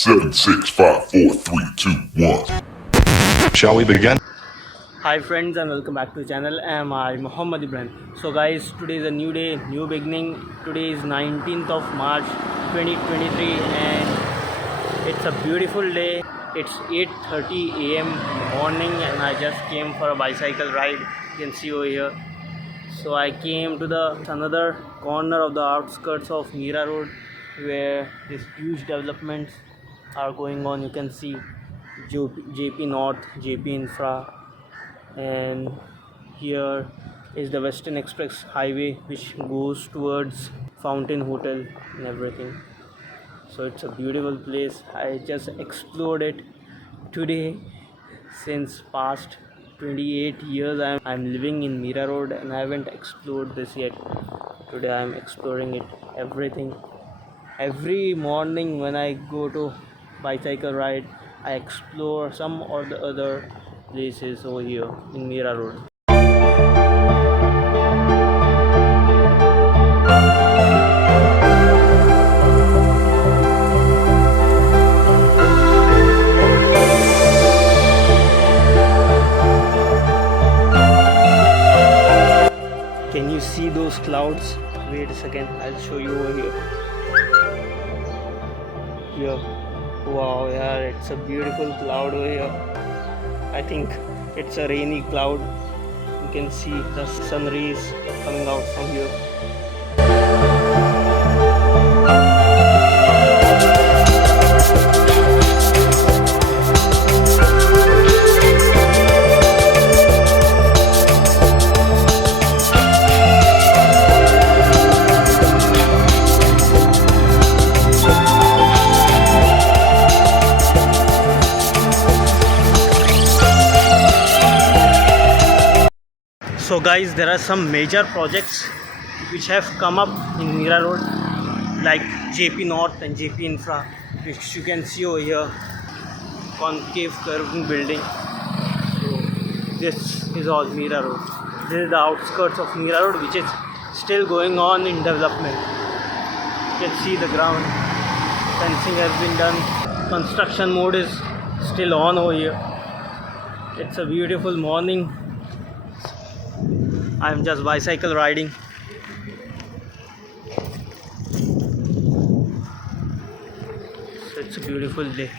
7, 6, 5, 4, 3, 2, 1. Shall we begin? Hi friends and welcome back to the channel. I am Muhammad Ibrahim. So guys, today is a new day, new beginning. Today is 19th of March 2023 and it's a beautiful day. It's 8:30 a.m. morning and I just came for a bicycle ride. You can see over here. So I came to the another corner of the outskirts of Mira Road where these huge developments are going on. You can see JP North, JP Infra, and here is the Western Express Highway which goes towards Fountain Hotel and everything. So it's a beautiful place. I just explored it today. Since past 28 years I'm living in Mira Road and I haven't explored this yet. Today I'm exploring it, everything. Every morning when I go to bicycle ride, I explore some or the other places over here in Mira Road. Can you see those clouds? Wait a second, I'll show you over here. Here. Wow, yeah, it's a beautiful cloud over here. I think it's a rainy cloud. You can see the sun rays coming out from here. So guys, there are some major projects which have come up in Mira Road, like JP North and JP Infra, which you can see over here, concave curving building. So this is all Mira Road. This is the outskirts of Mira Road, which is still going on in development. You can see the ground, fencing has been done, construction mode is still on over here. It's a beautiful morning. I'm just bicycle riding. So it's a beautiful day.